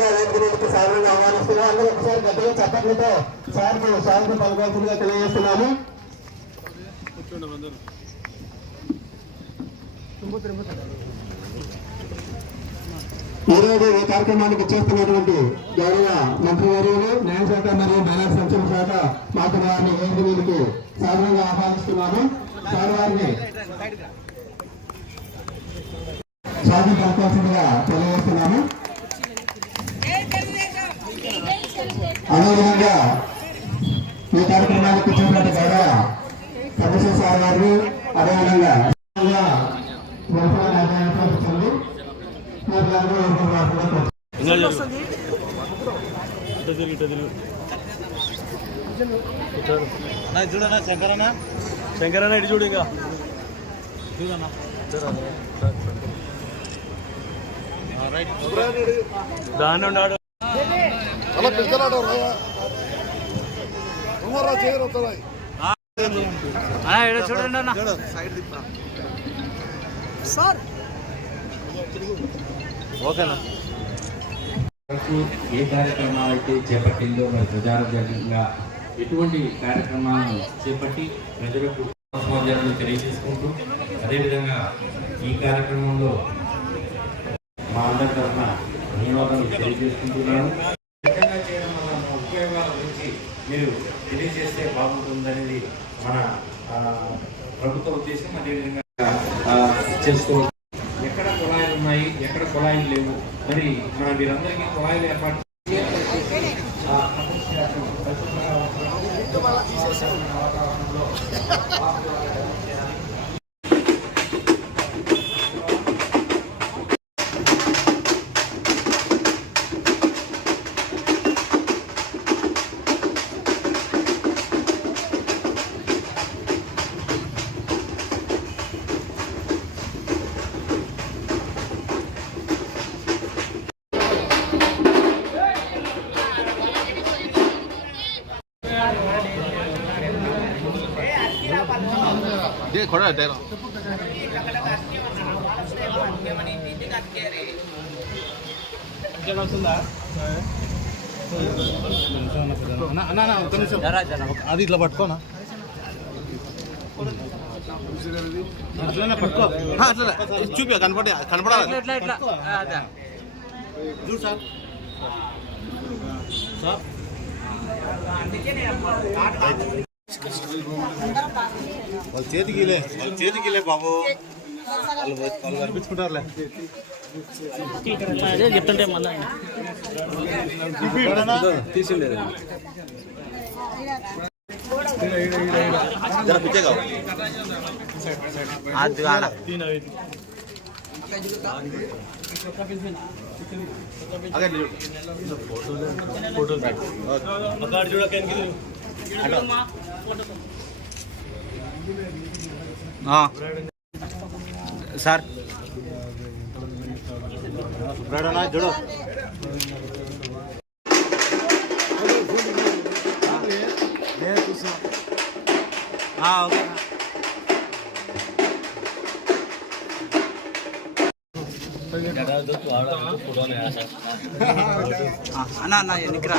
మంత్రివర్గం సార్ గారిని ఆహ్వానిస్తున్నాం అందరూ ఒకసారి గట్టిగా చప్పట్లతో సార్కు సార్కు తెలియజేస్తున్నాము. ఈరోజు ఈ కార్యక్రమానికి చేస్తున్నటువంటి గౌరవ మంత్రివర్యులు న్యాయశాఖ మరియు మహిళా సంక్షేమ శాఖ మాకు వారిని వేదికలకు సాధారణంగా ఆహ్వానిస్తున్నాము. సార్ వారిని స్వాగతం పలకాల్సిందిగా తెలియజేస్తున్నాము. అదేవిధంగా ఈ కార్యక్రమానికి వచ్చినటువంటి గౌరవ కమిషన్ సార్ గారు అదేవిధంగా చూడనా శంకరనా శంకరనా ఇటు చూడు ఇంకా చూడనా దాన్ని ఉన్నాడు. అలా చేయరు వస్తున్నాయి చూడండి అన్న. ఓకేనా? వరకు ఏ కార్యక్రమాలు అయితే చేపట్టిందో మరి ప్రజారోగ్యంగా ఎటువంటి కార్యక్రమాలను చేపట్టి ప్రజలకు సమాచారాలు తెలియజేసుకుంటూ అదేవిధంగా ఈ కార్యక్రమంలో మా అందరి తరఫున ధన్యవాదాలు తెలియజేసుకుంటున్నాను ఖచ్చితంగా చేయడం వల్ల మన ఉపయోగాల గురించి మీరు తెలియజేస్తే బాగుంటుందనేది మన ప్రభుత్వ ఉద్దేశం అదేవిధంగా చేసుకోవచ్చు. ఎక్కడ కుళాయిలు ఉన్నాయి ఎక్కడ కుళాయిలు లేవు? మరి మన మీరందరికీ కుళాయిలు ఏర్పాటు వాతావరణంలో పరిశుభ్రంగా ఉంచడం, వాతావరణంలో అది ఇట్లా పట్టుకోనా అట్లనే పట్టుకో అట్లా చూపి కనపడి కనపడాలి చూడు సార్ సార్ వాళ్ళ చేతికిలే వాళ్ళ చేతికిలే బాబు. వాళ్ళు వాళ్ళు కనిపించుకుంటారులే. చెప్తుంటే మళ్ళీ తీసిండేది అది అదే సార్ బ్రాడనా చూడు ఓకే అన్న అన్న ఎన్నికి రా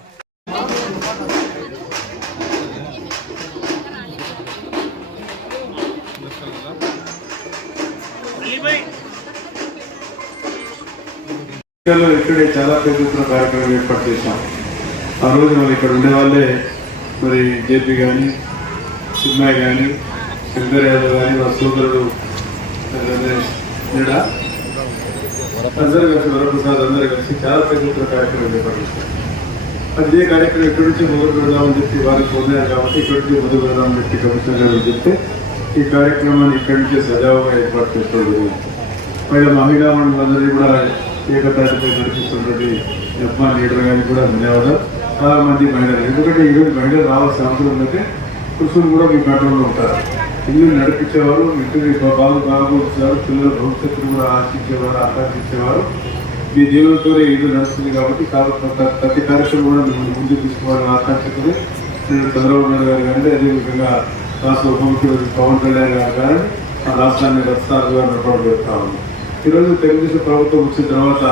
ఇక్కడే చాలా పెద్ద ఎత్తున కార్యక్రమం ఏర్పాటు చేశాం. ఆ రోజు మనం ఇక్కడ ఉండే వాళ్ళే మరి జేపీ కానీ సిమ్మాయి కానీ శంకర్ యాదవ్ కానీ వారి సోదరుడు నీడా అందరూ కలిసి వరప్రసాద్ అందరూ కలిసి చాలా పెద్ద ఎత్తున కార్యక్రమం ఏర్పాటు చేశాం. అదే కార్యక్రమం ఇక్కడి నుంచి మొదలు పెడదామని చెప్పి వారికి పొందారు కాబట్టి ఇక్కడి నుంచి మొదలు పెడదామని చెప్పి కమిషనర్ గారు చెప్తే ఈ కార్యక్రమాన్ని ఇక్కడి నుంచే సజావుగా ఏర్పాటు చేసుకోవడం పైగా మహిళా మండలందరినీ కూడా ఏకతాటిపై నడిపిస్తున్నది జపాన్ లీడర్ గారికి కూడా ధన్యవాదాలు. చాలా మంది మహిళలు ఎందుకంటే ఈరోజు మహిళలు రావాల్సిన అవసరం ఉందంటే పురుషులు కూడా మీ కంట్రోల్లో ఉంటారు. ఇల్లు నడిపించేవారు ఇంటిని బాగా బాగుంటారు పిల్లల భవిష్యత్తును కూడా ఆశించేవారు ఆకాంక్షించేవారు. మీ దేవులతోనే ఇల్లు నడుస్తుంది కాబట్టి కాబట్టి ప్రతి- కార్యక్రమం కూడా మిమ్మల్ని ముందు తీసుకోవాలని ఆకాంక్షకుని నేను చంద్రబాబు నాయుడు గారు కానీ అదేవిధంగా రాష్ట్ర ఉప ముఖ్యమంత్రి పవన్ కళ్యాణ్ గారు కానీ ఆ రాష్ట్రాన్ని రస్తాలుగా నడపడం జరుగుతా ఉన్నాం ఈరోజు తెలుగుదేశం ప్రభుత్వం వచ్చిన తర్వాత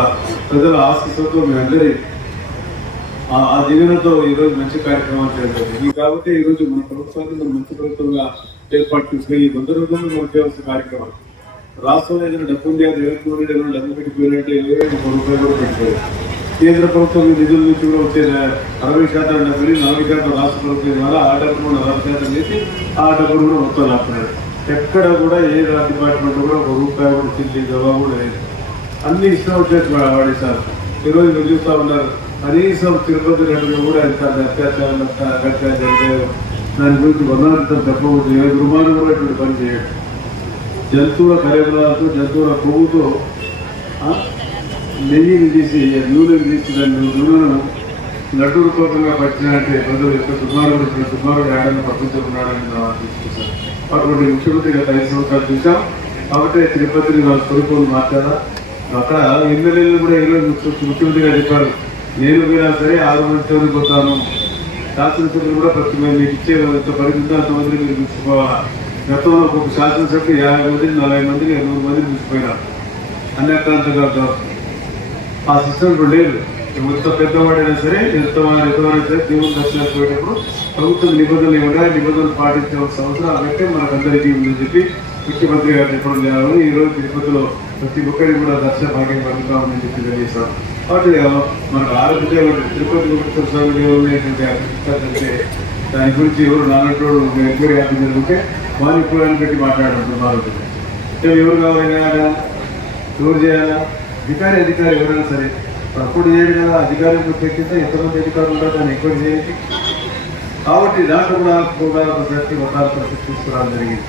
ప్రజల ఆశీస్సులతో మీ అందరి ఆ ఆ దీవెనతో ఈ రోజు మంచి కార్యక్రమాలు చేయడం జరిగింది కాబట్టి ఈ రోజు మన ప్రభుత్వాన్ని మనం మంచి ప్రభుత్వంగా ఏర్పాటు చేసుకుని ఈ వంద రోజుల్లో మనం చేయాల్సిన కార్యక్రమాలు రాష్ట్రంలో ఏదైనా డబ్బు ఉంది అది ఎవరికి ఉండి ఏదైనా డబ్బు పెట్టిపోయినట్టే ఎవరైనా ఒక రూపాయలు కూడా పెట్టుకోలేదు కేంద్ర ప్రభుత్వం నిధుల నుంచి కూడా వచ్చే అరవై శాతం డబ్బులు నలభై శాతం రాష్ట్ర ప్రభుత్వం ద్వారా ఆ డబ్బులు కూడా నలభై శాతం చేసి ఆ డబ్బులు కూడా మొత్తం లాక్కున్నారు ఎక్కడ కూడా ఏ డిపార్ట్మెంట్ కూడా ఒక రూపాయి కూడా చిల్లి జవాబు కూడా లేదు. అన్ని ఇష్టం వచ్చేసి వాడేశారు. ఈరోజు మీరు చూస్తూ ఉన్నారు కనీసం తిరుపతి రెడ్డి కూడా ఎంత అత్యాచారం అత్యాచారం జరిగే దాని గురించి వందనంతం చెప్పకూడదు ఏ దుర్మార్గం కూడా ఇటువంటి పని చేయడు. జంతువుల కరేబలాలతో జంతువుల కొవ్వుతో నెయ్యిని తీసి నూనెని తీసి దాన్ని నూనెను నటుడు కోపంగా పట్టినట్టే ప్రజలు యొక్క సుమారు ఇక్కడ దుర్మార్గుడు ఆడని పట్టించుకున్నాడని తీసుకొచ్చారు అటువంటి ముఖ్యమంత్రి గత ఐదు సంవత్సరాలు చూసాం కాబట్టి తిరుపతిని వాళ్ళు కొడుకుని మాట్లాడా అక్కడ ఎమ్మెల్యేలు కూడా ఈరోజు ముఖ్యమంత్రిగా చెప్పారు. నేను పోయినా సరే ఆరు మంది చివరికి పోతాను. శాసనసభ్యులు కూడా ప్రతి మంది మీకు ఇచ్చే పరిమితి పరిధి ఉందో మీరు చూసుకోవాలా గతంలో ఒక శాసనసభ్యులు యాభై మందిని నలభై మందిని నూరు మందిని చూసిపోయినారు అన్యాక్రాంతంగా ఆ సిస్టమ్ ఇప్పుడు లేదు. ఎంత పెద్దవాడైనా సరే ఎంత ఎంతవాడైనా సరే దేవుని దర్శనానికి పోయేటప్పుడు ప్రభుత్వం నిబంధనలు ఏమన్నా నిబంధనలు పాటించవలసిన అవసరం అలాగే మనకందరికీ ఉందని చెప్పి ముఖ్యమంత్రి గారు చెప్పడం లేదు ఈరోజు తిరుపతిలో ప్రతి ఒక్కరికి కూడా దర్శన భాగ్యం కలుగుతామని చెప్పి తెలియజేశారు. కాబట్టి మనకు ఆరోగ్య తిరుపతి వెంకటేశ్వర స్వామి దేవుడు ఏంటంటే అంటే దాని గురించి ఎవరు నాన్నటోడు ఎంక్వైరీ ఆఫీసర్ ఉంటే వాళ్ళు ఇప్పుడు అని పెట్టి మాట్లాడుతున్నారు ఎవరు కావాలి? ఎవరు చేయాలా? అధికారి అధికారి ఎవరైనా సరే తప్పుడు చేయడు కదా అధికారి పెట్టితే ఎంతమంది అధికారులు ఉంటారు దాన్ని ఎక్కువ చేయండి. కాబట్టి దాంట్లో కూడా కూడా ఒక ప్రతి ఒకసారి పరిస్థితి తీసుకురావడం జరిగింది.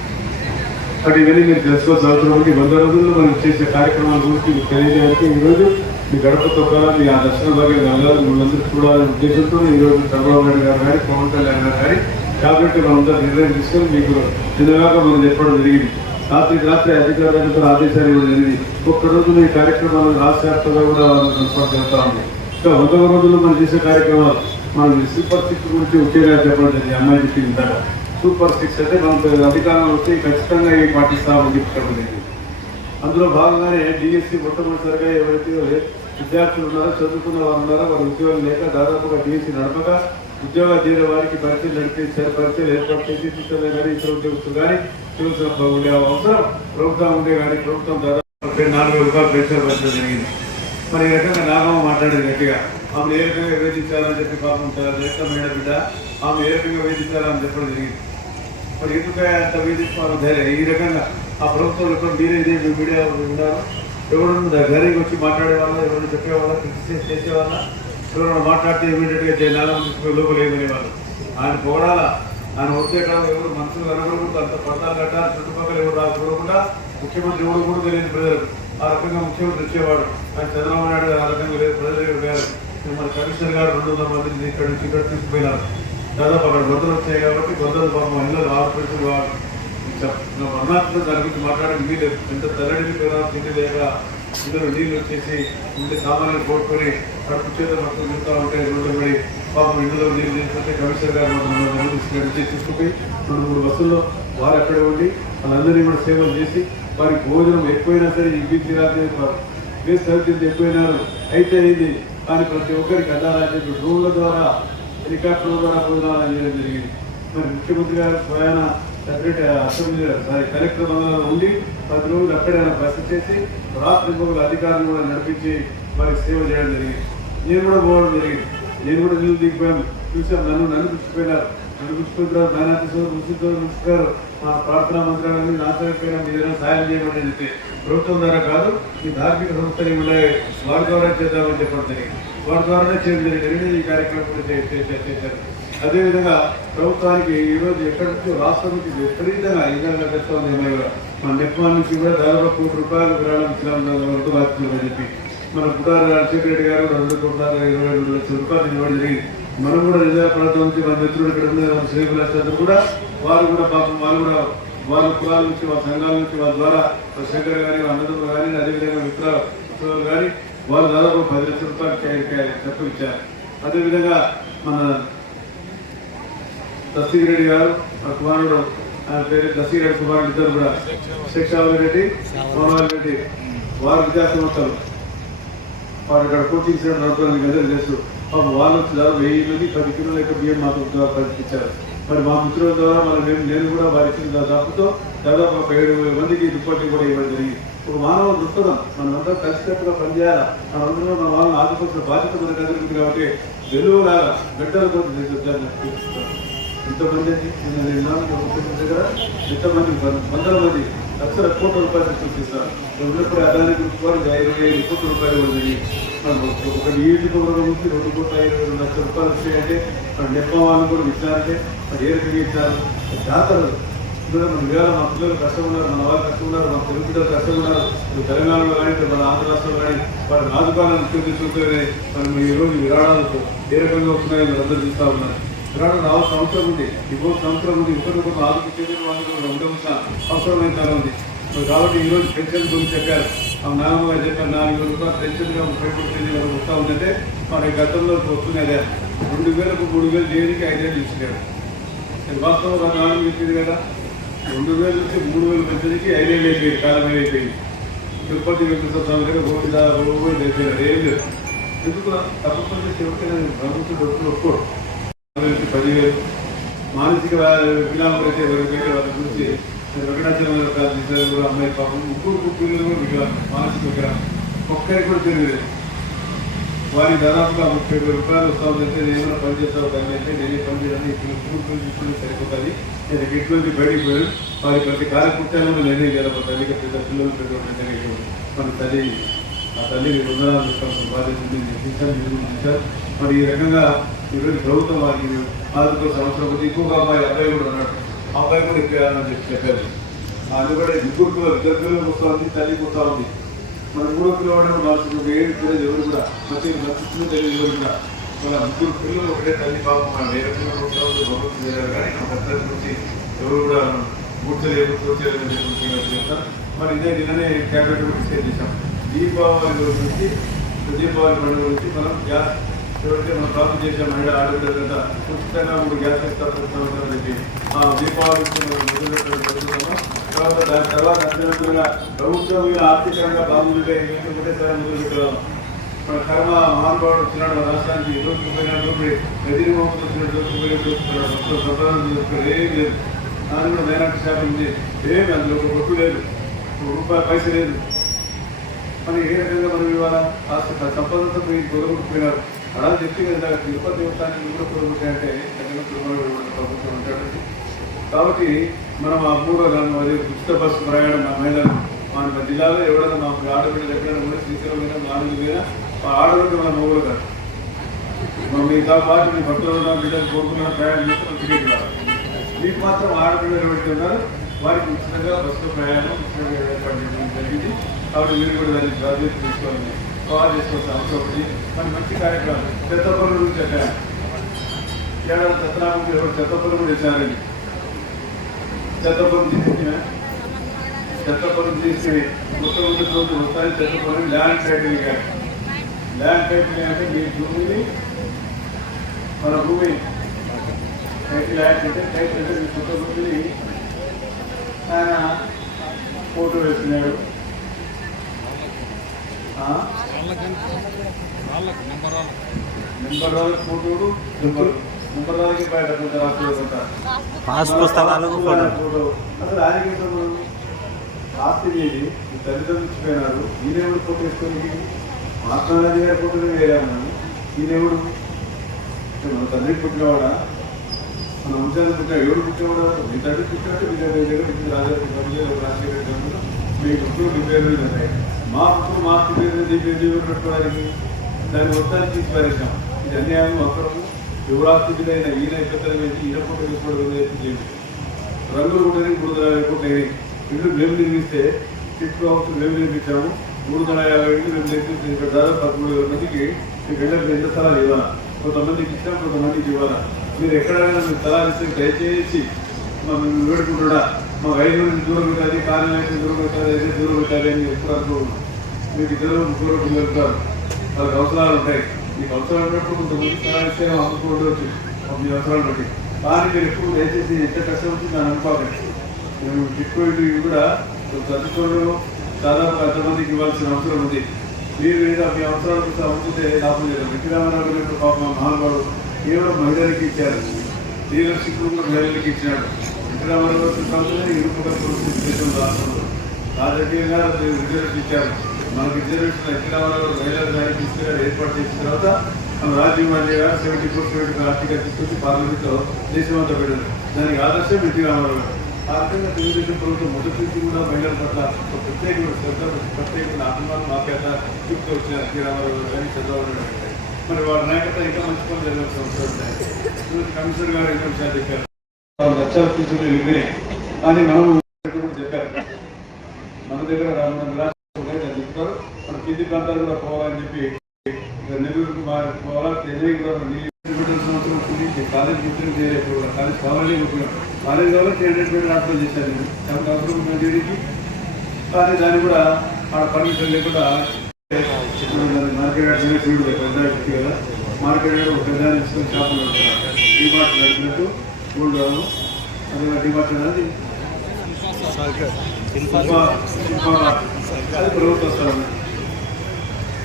అటు ఇవన్నీ మీరు తెలుసుకోవాల్సిన అవసరం ఉంది. వంద రోజుల్లో మనం చేసే కార్యక్రమాల గురించి మీకు తెలియజేయడానికి ఈరోజు మీ గడప తొక్కాల మీ ఆ దర్శన భాగ్యం వెళ్ళాలి మీరందరూ చూడాలనే ఉద్దేశంతో ఈరోజు చంద్రబాబు నాయుడు గారు కానీ పవన్ కళ్యాణ్ గారు కానీ కాబట్టి మనందరూ నిర్ణయం తీసుకొని మీకు చిన్నగా మనం చెప్పడం జరిగింది. రాత్రికి రాత్రి అధికారులకు ఆదేశాలు ఇవ్వడం జరిగింది. ఒక్క రోజులో ఈ కార్యక్రమాలు రాష్ట్ర వ్యాప్తంగా కూడా ఏర్పాటు ఉంది ఇంకా వంద రోజులు మనం చేసే కార్యక్రమాలు మనం సూపర్ సిక్స్ గురించి ఒకేలా చెప్పడం జరిగింది. అమ్మాయి చెప్పింది ఇందాక సూపర్ సిక్స్ అయితే మనం అధికారంలో వస్తే ఖచ్చితంగా ఇవి పాటిస్తామని చెప్పి చెప్పడం జరిగింది. అందులో భాగంగానే డిఎస్సి మొట్టమొదటిసారిగా ఎవరైతే విద్యార్థులు ఉన్నారో చదువుకున్న వారు ఉన్నారో వారి ఉద్యోగం లేక దాదాపుగా డిఎస్సి నడపగా ఉద్యోగాలు చేరే వారికి భర్తీలు నడిపించారు భర్తీలు ఏర్పాటు చేసి టీచర్లు కానీ ఇతర ఉద్యోగస్తులు కానీ చూసిన ఉండే అవసరం. ప్రభుత్వం ఉండే కానీ ప్రభుత్వం దాదాపు నాలుగు వేల రూపాయలు పెన్షన్ పెంచడం జరిగింది. మరి ఈ రకంగా నాగమ్మ మాట్లాడేది గట్టిగా. ఆమె ఏ రకంగా వేధించాలని చెప్పి పాపం చాలా మేడ బిడ్డ. ఆమె ఏ రకంగా వేధించాలని చెప్పడం జరిగింది. మరి ఎందుకు అంత వేధించుకోవాలి ధైర్యం? ఈ రకంగా ఆ ప్రభుత్వం ఎప్పుడు మీరే ఇదే మీ మీడియా ఉన్నారు. ఎవరు ధైర్యంగా వచ్చి మాట్లాడేవాళ్ళ ఎవరు చెప్పేవాళ్ళ క్రిటిసైజ్ చేసేవాళ్ళ ఎవరైనా మాట్లాడితే ఇమీడియట్గా జనాలను తీసుకుని లోపలేమనే ఆయన పొగడాలా ఆయన వస్తే ఎక్కడ ఎవరు మనసులు కనబడకూడదు అంత పట్టాలు కట్టాలి చుట్టుపక్కల ఎవరు రా ముఖ్యమంత్రి ఎవరు కూడా తెలియదు ప్రజలకు. ఆ రకంగా ముఖ్యమంత్రి వచ్చేవాడు. ఆయన చంద్రబాబు నాయుడు ఆ రకంగా లేదు ప్రజలు గారు మన కమిషనర్ గారు రెండు వందల మందిని ఇక్కడ నుంచి ఇక్కడ తీసుకుపోయినారు దాదాపు అక్కడ వరదలు వచ్చాయి కాబట్టి వరదలు పాపం మహిళలు ఆపరేషన్ అన్నాత్మ దాని గురించి మాట్లాడడం వీలు ఎంత తెల్లడిని తిండి లేక ఇందులో నీళ్ళు వచ్చేసి ఉంటే సామాన్యులు కోరుకొని కడుపు చేత మొత్తం తిరుగుతూ ఉంటే రోడ్డు పడి పాపం ఇందులో నీళ్ళు తీసుకుంటే కమిషనర్ గారు మనం తీసుకెళ్ళి తీసుకుపోయి రెండు మూడు బస్సుల్లో వారు అక్కడే ఉండి వాళ్ళందరినీ కూడా సేవలు చేసి వారి భోజనం ఎక్కువైనా సరే ఇబ్బంది రాదు వేస్ట్ అవుతుంది ఎక్కువైనారు. అయితే ఇది కానీ ప్రతి ఒక్కరికి అందాలని చెప్పి డ్రోన్ల ద్వారా హెలికాప్టర్ల ద్వారా భోజనాలు చేయడం జరిగింది. మరి ముఖ్యమంత్రి గారు ప్రయాణ సెక్రటరీ అసెంబ్లీ సారీ కలెక్టర్ మండలంలో ఉండి పది రోజులు అక్కడే బస చేసి రాత్రి మొదలు అధికారులు కూడా నడిపించి వారికి సేవ చేయడం జరిగింది. నేను కూడా పోవడం జరిగింది. నేను కూడా నీళ్ళు దిగిపోయాను చూసాం నన్ను నన్ను గుర్చిపోయినారు నన్ను గుర్చిపోయిన తర్వాత మైనార్టీ మా ప్రార్థనా మంత్రాలన్నీ నాశనకపోయినా ఏదైనా సాయం చేయమని చెప్పి. ప్రభుత్వం ద్వారా కాదు ఈ ధార్మిక సంస్థలు ఉన్నాయి వారి ద్వారా చేద్దామని చెప్పడం జరిగింది. వారి ద్వారానే చేయడం జరిగింది. ఈ కార్యక్రమం కూడా చేశారు. అదేవిధంగా ప్రభుత్వానికి ఈరోజు రోజు ఎక్కడి నుంచో రాష్ట్రం నుంచి విపరీతంగా విధంగా తెస్తుంది మన నిర్మాణం నుంచి కూడా దాదాపు కోటి రూపాయలు విరాళం ఇచ్చినాం చెప్పి. మన గుడారి రాజశేఖర రెడ్డి గారు రెండు కోట్ల ఇరవై రెండు లక్షల రూపాయలు ఇవ్వడం జరిగింది. మనం కూడా నిజాల ప్రాంతం నుంచి మన మిత్రులు ఇక్కడ ఉన్న శ్రీకులందరూ కూడా వారు కూడా పాపం వాళ్ళు కూడా వాళ్ళ కులాల నుంచి వాళ్ళ సంఘాల నుంచి వాళ్ళ ద్వారా శంకర్ కానీ అన్నదమ్ములు కానీ అదేవిధంగా మిత్రులు కానీ వాళ్ళు దాదాపు పది లక్షల రూపాయలు కే- చెప్పు ఇచ్చారు అదేవిధంగా మన దస్తీర్ రెడ్డి గారు మా కుమారుడు ఆయన పేరు దస్తీర్ రెడ్డి కుమారుడు ఇద్దరు కూడా. శిక్షావతి రెడ్డి మోహన్ రెడ్డి వారి విద్యా సంస్థలు వారు ఇక్కడ కోచింగ్ సెంటర్ నడుపుతారని కదా తెలుసు. పాపం వాళ్ళు వచ్చారు వెయ్యి మంది పది కిలోల యొక్క బియ్యం మాకు పంపించారు. మరి మా మిత్రుల ద్వారా మనం మేము నేను కూడా వారికి దాదాపుతో దాదాపు ఒక ఏడు మందికి దుప్పటి కూడా ఇవ్వడం జరిగింది. ఒక మానవ దృక్పథం మనమంతా కలిసికట్టుగా పనిచేయాలా? మనందరం మన వాళ్ళని ఆదుకోవాల్సిన బాధ్యత మనకు ఎదురుంది కాబట్టి వెలువలాగా గడ్డలతో ఎంతమంది అండి? నిన్న నేను ఎంతమంది వందల మంది లక్షల కోట్ల రూపాయలు చూపిస్తారు ఉన్నప్పుడు అదాని గ్రూప్ వారు ఇరవై ఐదు కోట్ల రూపాయలు ఉంది ఒక నియోజకవర్గం నుంచి రెండు కోట్ల ఇరవై రెండు లక్షల రూపాయలు వచ్చాయంటే మన నెప్ప కూడా ఇచ్చారంటే మరి ఏ రకంగా ఇచ్చారు? జాతరలు. ఇందులో మన వేళ మా పిల్లలు కష్టం ఉన్నారు మన వాళ్ళు కష్టం ఉన్నారు మా తెలుగు బిడ్డలు కష్టం ఉన్నారు ఇప్పుడు తెలంగాణలో కానీ మన ఆంధ్ర రాష్ట్రంలో కానీ వారి రాజుపాలన చూపించుకుంటేనే మనం ఈరోజు విరాళాలతో ఏ రకంగా వస్తున్నాయో మీరు అందరూ చూస్తూ ఉన్నారు. విరాళం రావు సంవత్సరం ఉంది ఇంకో సంవత్సరం ఉంది ఇంకొక కొన్ని ఆదుకుంటే వాళ్ళు ఉండవలసిన అవసరమైన కాలం ఉంది కాబట్టి ఈరోజు పెన్షన్ గురించి చెప్పారు ఆ నాన్నమ్మ గారు చెప్పారు నాలుగు వేల రూపాయలు పెన్షన్గా ముప్పై వస్తూ ఉందంటే మరి గతంలో వస్తున్నదే రెండు వేలకు మూడు వేలు దేనికి ఐదేళ్ళు ఇచ్చినాడు ఇది వాస్తవంగా నాలుగు ఇచ్చింది కదా రెండు వేల నుంచి మూడు వేలు పెంచడానికి ఐదేళ్ళు అయిపోయింది కాలం అయిపోయింది తిరుపతి వెంకటేశ్వర స్వామి దగ్గర ఒకటి దా- అయిపోయినాడు ఏం లేదు ఎందుకు తప్పకుండా ఎవరికైనా ప్రభుత్వం డబ్బులు ఒప్పుకోడు వేలకి పదివేలు. మానసిక వికలాంగులైతే అయితే వేరే వాళ్ళ గురించి వెంకటాచలం గారు చేశారు కూడా అమ్మాయి పాపం. ముగ్గురు కుటుంబాలు కూడా వికలాంగం మానసిక వికలాంగం ఒక్కరికి కూడా తెలియలేదు. వారి దాదాపుగా ముప్పై వేల రూపాయలు వస్తుందంటే నేను ఏమైనా పని చేస్తావు కానీ అంటే నేనే పని చేయాలని ఇప్పుడు ఇప్పుడు ఇప్పుడు సరిపోతుంది. నేను ఎటువంటి బయటికి పోయాను? వారి ప్రతి కార్యకృత్యాలను నేనే చేయాలి. మా తల్లికి పెద్ద పిల్లలు పెద్ద మన తల్లి ఆ తల్లి వందనాలు చెప్పాల్సిన బాధ్యత ఉంది నిర్మించారు నిర్మించారు మరి ఈ రకంగా ఈరోజు ప్రభుత్వం వారికి ఆదుకో సంవత్సరం కొద్ది ఇంకొక అబ్బాయి అబ్బాయి కూడా ఉన్నాడు. ఆ అబ్బాయి కూడా ఎక్కాలని చెప్పి చెప్పారు. అది కూడా ముగ్గురు పిల్లలు ఇద్దరు పిల్లలు వస్తూ ఉంది తల్లి వస్తూ ఉంది మన మూడో పిల్లవాడు మార్చుకు ఏడు పిల్లలు ఎవరు కూడా మంచి నచ్చుతుంది తెలియదు ఎవరు కూడా మన ముగ్గురు పిల్లలు ఒకటే తల్లి పాపం మన వేరే పిల్లలు వస్తూ ఉంది భగవంతుడు వేరే కానీ మన పెద్దల గురించి ఎవరు కూడా కూర్చోలేరు కూర్చోలేరు అని చెప్పి చెప్తారు మరి ఇదే నిన్ననే క్యాబినెట్ కూడా డిసైడ్ చేశాం. దీపావళి గురించి దీపావళి పండుగ గురించి మనం గ్యాస్ ఎవరైతే మనం ప్రాప్తి చేసే మహిళ ఆడపిల్లలంతా ఉచితంగా మూడు గ్యాస్ ఇస్తామని చెప్పి ఆ దీపావళి మనం తర్వాత దాని తర్వాత అత్యంతంగా ప్రభుత్వం మీద ఆర్థికంగా బాగుంటే ఒకటేసారి మొదలు పెట్టాం మన కర్మ మహానుభావుడు వచ్చినాడు మన రాష్ట్రానికి ఈ రోజు ముప్పై నాలుగు రూపాయలు ఎదిరి మోహన్ వచ్చినట్టు ముప్పై రెండు మొత్తం సంపాదన చూస్తున్నారు ఏం లేదు. దాని కూడా మైనార్టీ శాఖ ఉంది. ఏమి అందులో ఒక కొట్టు లేదు. ఒక రూపాయి పైస లేదు. మరి ఏ రకంగా మనం ఇవాళ ఆ సంపదతో మీరు గొడవకుపోయినారు అలా చెప్పి కదా తిరుపతి దేవస్థానాన్ని కూడా కోరుకుంటాయంటే ఖచ్చితంగా తిరుమల ప్రభుత్వం ఉంటాడండి కాబట్టి మనం ఆ మూడో దాని మరి ఉచిత బస్సు ప్రయాణం మా మహిళలు మన జిల్లాలో ఎవరైనా మా ఆడబిడ్డలు ఎక్కడైనా కూడా శ్రీశైలం మీద నాలుగు మీద ఆడబిడ్డ మన మొగుడు కాదు. మనం మిగతా పాటు మీ భక్తులు ఉన్న బిడ్డలు కోరుకున్న ప్రయాణం చేస్తే టికెట్ కావాలి మీకు మాత్రం ఆడపిల్లలు పెడుతున్నారు వారికి ఉచితంగా బస్సు ప్రయాణం ఉచితంగా ఏర్పాటు చేయడం జరిగింది. కాబట్టి మీరు కూడా దాన్ని గ్రాడ్యుయేట్ తీసుకోవాలని సవాల్ చేసుకోవాల్సిన అవసరం ఉంది మరి మంచి కార్యక్రమం. చెత్త పనుల గురించి చెప్పాను కేవలం చెత్తనామం ఎవరు చెత్త పనులు కూడా ఇచ్చారండి చెత్త పనులు తీసుకున్నా చెత్త పనులు తీసి ముఖ్యమంత్రి రోజు వస్తాయి. చెత్త పనులు ల్యాండ్ టైటిల్ కానీ ల్యాండ్ టైటిల్ అంటే మీ భూమిని మన భూమి టైటిల్ యాడ్ అంటే టైటిల్ అంటే మీ సొంత భూమిని ఆయన ఫోటో వేస్తున్నాడు. పాస్ పుస్తకాలకు ఫోటో అసలు ఆయనకి ఆస్తి మీది తల్లిదండ్రులు ఇచ్చిపోయినారు ఈయనెవడు ఫోటో వేసుకొని మహాత్మాగాంధీ గారి ఫోటో వేయాలన్నాను ఈయనెవడు మన తండ్రి పుట్టినవాడా మన వంశాన్ని పుట్టిన ఎవడు పుట్టినవాడా మీ తండ్రి పుట్టినాడు మీ దగ్గర దగ్గర పుట్టిన రాజశేఖర మీ పేరు ఉన్నాయి మాకు పుట్టులు మా ఆస్తి పేరు దాన్ని మొత్తాన్ని తీసి పారేసాం ఇది అన్యాయం అక్రమం ఎవరు ఈయన ఇబ్బందులు వేసి ఈయన ఫోటో తీసుకోవడం రంగులు కూడా మూడు వందల యాభై కోట్లు అయినాయి. ఇల్లు మేము నిర్మిస్తే సిక్స్ హౌస్ మేము నిర్మించాము. మూడు వందల యాభై ఇల్లు మేము నిర్మించి ఇక్కడ దాదాపు పదమూడు వేల మందికి మీకు వెళ్ళి ఎంత స్థలాలు ఇవ్వాలా? కొంతమందికి ఇచ్చాం కొంతమందికి ఇవ్వాలా? మీరు ఎక్కడైనా మీరు ఇస్తే దయచేసి మనం వేడుకుంటున్నా మా ఐదు నుంచి దూరం పెట్టాలి కార్యాలయం దూరం పెట్టాలి అయితే దూరం పెట్టాలి అని ఎప్పుడు అనుకోను మీకు ఇద్దరు ముగ్గురు పిల్లలు ఉంటారు. వాళ్ళకి అవసరాలు ఉంటాయి. మీకు అవసరాలు ఉన్నప్పుడు కొంతమంది తలాలిస్తే అమ్ముకోవచ్చు మీ అవసరాలు బట్టి కానీ మీరు ఎప్పుడు దయచేసి ఎంత కష్టం వచ్చింది దాన్ని అనుకోకండి మేము లిక్విడ్ కూడా చదువుకోవడం దాదాపు ఎంతమందికి ఇవ్వాల్సిన అవసరం ఉంది. మీరు ఏదో మీ అవసరాల కోసం అమ్ముకుంటే లాభం లేదు. వెంకటరామరావు గారు పాప మహానుభావుడు కేవలం మహిళలకి ఇచ్చారు. లీడర్షిప్ కూడా మహిళలకి ఇచ్చినాడు. వెంకటరామరావు గారి సంస్థనే దేశం రాష్ట్రంలో రాజకీయంగా రిజర్వేషన్ ఇచ్చారు మనకి రిజర్వేషన్ వెంకటరామరావు మహిళలు కానీ ఏర్పాటు చేసిన తర్వాత మన రాజీవ్ గాంధీ గారు seventy four seventy five article తీసుకొచ్చి దేశమంతా పెట్టారు దానికి ఆదర్శం ఎన్టీ రామారావు గారు ఆ రకంగా తెలుగుదేశం ప్రభుత్వం మొదటి నుంచి కూడా మహిళల పట్ల ఒక ప్రత్యేకమైన శ్రద్ధ ప్రత్యేకమైన అభిమానం మాకేత చూపుతూ వచ్చిన ఎన్టీ రామారావు గారు కానీ చంద్రబాబు నాయుడు మరి వారి నాయకత్వం ఇంకా మంచి పనులు జరగాల్సిన అవసరం కమిషనర్ గారు ఇంకా విషయాలు చెప్పారు లక్షల ఫీజులు కానీ మనం చెప్పారు. మన దగ్గర చెప్తారు. మన కింది ప్రాంతాలు కూడా పోవాలని చెప్పి ఇక నెల్లూరుకు పోవాలా? చెన్నై కూడా సంవత్సరం కుదించి కాలేజ్ ఉద్యోగం చేయలేదు కాలేజ్ కావాలి ఉపయోగం కాలేజ్ కావాలి త్రీ హండ్రెడ్ నేను చాలా అవసరం దీనికి కానీ దాన్ని కూడా ఆడ పర్మిషన్ లేకుండా మార్కెట్ పెద్ద కదా. మార్కెట్ ఒక పెద్ద షాపులు ఈ మాట నడిపినట్టు గోల్డ్ అదే శిల్ప- శిల్ప- అది ప్రభుత్వ స్థలం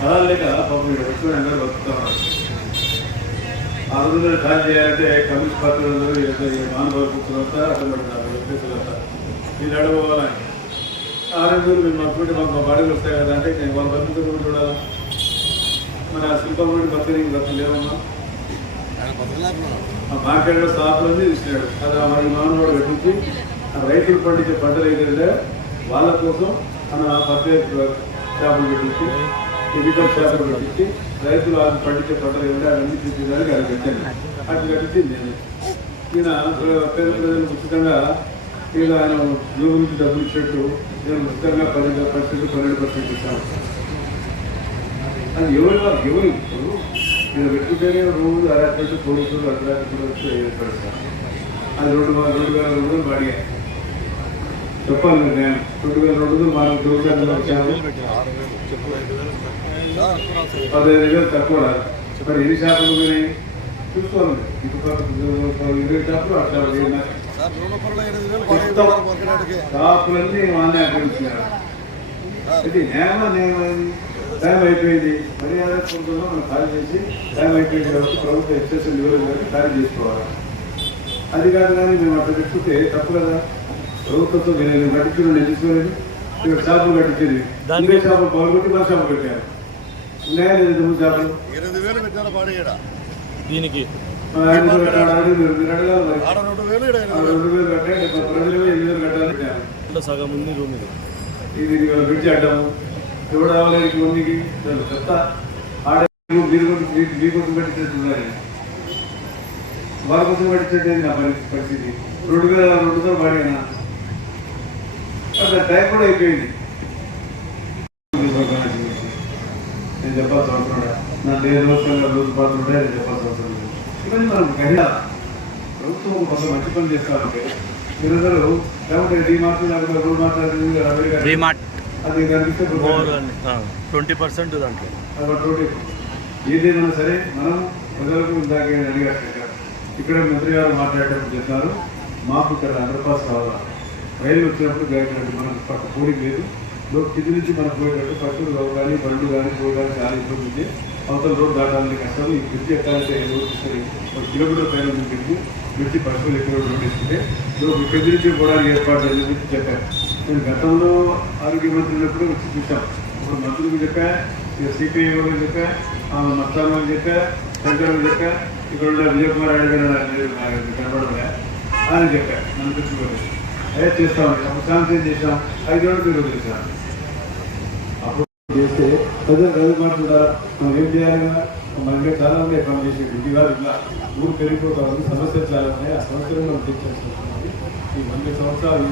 అలా లేక పాపం ఇక్కడ వచ్చి అందరూ బతుకుతున్నారు. ఆ ఖాళీ చేయాలంటే కమ్యూనిస్ట్ పార్టీ మానవ తర్వాత అడ్డపడినారు వ్యక్తులంతా వీళ్ళు అడగవాలని ఆ రోజు మేము అప్పుడు మాకు మా బాడీలు వస్తాయి కదా అంటే నేను వాళ్ళ బతుకులు చూడాలా? మన శిల్పం కూడా బతుకని బతుకు లేవమ్మా ఆ మార్కెట్లో షాపులన్నీ తీసినాడు అది ఆ మరి మానవుడు పెట్టించి ఆ రైతులు పండించే పంటలు ఏదైతే వాళ్ళ కోసం మన పర్చేజ్ షాపులు పెట్టించి కెమికల్ షాపులు పెట్టించి రైతులు అది పండించే పంటలు ఏమిటో అవన్నీ చూపించడానికి అది పెట్టాను అట్లా కట్టించింది నేను. ఈయన పేద ప్రజలకు ఉచితంగా ఈయన ఆయన జూ నుంచి డబ్బులు ఇచ్చినట్టు నేను ఉచితంగా పన్నెండు పర్సెంట్ పన్నెండు పర్సెంట్ ఇస్తాను. అది ఎవరు ఎవరు ఇప్పుడు? నేను పెట్టుకుంటేనే రోజు అరాత్రి పోలీసులు అర్ధరాత్రి వచ్చి ఏర్పడతాను అది రెండు రెండు వేల రెండు అడిగా చెప్పాలి మీరు నేను. రెండు వేల రెండు మనం దొరకడానికి వచ్చాను. పదహైదు వేలు తక్కువ. మరి ఎన్ని షాపులు ఉన్నాయి? చూసుకోవాలి పక్క ఇరవై షాపులు అట్లా. షాపులన్నీ వాళ్ళే ఆక్రమించినారు ఇది నేమ నేమ టైం అయిపోయింది. మర్యాద కొంటున్నా మనం ఖాళీ చేసి టైం అయిపోయింది కాబట్టి ప్రభుత్వ ఎక్సెషన్ వివరం కానీ ఖాళీ చేసుకోవాలి అది కాదు కానీ మేము అట్లా పెట్టుకుంటే తప్పు కదా ప్రభుత్వంతో నేను కట్టించిన నేను తీసుకోలేదు. ఇక్కడ షాపులు కట్టించింది. ఇంకే షాపులు పాల్గొట్టి మన షాపు పెట్టారు ఉన్నాయా లేదు ఇంతకుముందు షాపులు? ఎనిమిది వేలు పెట్టారు పాడిగడ దీనికి. రెండు వేలు కట్టాలి ప్రజలు ఎనిమిది వేలు కట్టాలి. సగం ఉంది ఇది. బ్రిడ్జ్ అడ్డము. ఎవడు రావాలి దాని చెత్త ఆడ మీరు కూడా మీ- మీ కోసం పెట్టినట్టున్నారు వాళ్ళ కోసం పెట్టినట్టు నా పరి- పరిస్థితి? రెండు వేల రెండు వందలు పాడినా అట్లా టైం కూడా అయిపోయింది. నేను చెప్పాల్సి అవసరం నా లేదు రోజుగా రోజు పాత్ర నేను చెప్పాల్సి అవసరం లేదు. ఇవన్నీ మనం గ్రహించాలి ప్రభుత్వం ఒక మంచి పని చేస్తామంటే మీరందరూ లేకపోతే డీ మార్ట్ లేకపోతే రోడ్ మార్ట్ రవి గారు అది ట్వంటీ పర్సెంట్ దాంట్లో ఏదైనా సరే మనం ప్రజలకు ఇందాక అడిగారు ఇక్కడ. మంత్రి గారు మాట్లాడేటప్పుడు చెప్తారు మాకు ఇక్కడ అండర్ పాస్ కావాలా? రైలు వచ్చినప్పుడు గైడ్ మనకు పక్క పోలింగ్ లేదు. లోపు కింది నుంచి మనకు పోయేటట్టు పశువులు కానీ బండ్లు కానీ పోయడానికి చాలా ఇబ్బంది ఉంది. అవతల రోడ్డు దాటాలని కష్టం. ఈ బ్రిడ్జి ఎక్కాలంటే తీసుకొని ఒక కిలోమీటర్ పైన ఉంది బ్రిడ్జి. బ్రిడ్జి ఎక్కడ రోడ్డు వేసుకుంటే కింది నుంచి పోవడానికి ఏర్పాటు అని చెప్పి చెప్పారు. నేను గతంలో ఆరోగ్య మంత్రి ఉన్నప్పుడు వచ్చి చూశాను ఇప్పుడు మంత్రులకు చెప్పా ఇక సిపిఐ వాళ్ళకి చెప్పా మస్తాన్ వాళ్ళకి చెప్పా శంకర్ వాళ్ళకి చెప్పా ఇక్కడ ఉండే విజయ కుమార్ రెడ్డి గారు నాకు అని చెప్పా నన్ను తెచ్చుకోలేదు అదే చేస్తామండి అప్పుడు శాంతి చేసాం ఐదు రోజులు మీరు వదిలేసాం అప్పుడు చేస్తే ప్రజలు ప్రజలు మాట్లాడారా మనం ఏం చేయాలి మన దగ్గర చాలా ఉన్నాయి పని చేసేది ఇది కాదు ఇట్లా ఊరు పెరిగిపోతా ఉంది సమస్యలు చాలా ఉన్నాయి. ఆ సమస్యలు మనం తీర్చేస్తున్నాం ఈ వంద సంవత్సరాలు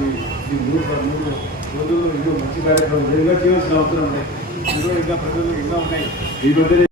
ఈ మూడు మూడు రోజుల్లో ఇదో మంచి కార్యక్రమం విధంగా చేయాల్సిన అవసరం ఉన్నాయి. ఇదిగో ఇంకా ప్రజలు ఇంకా ఉన్నాయి. ఈ మధ్యనే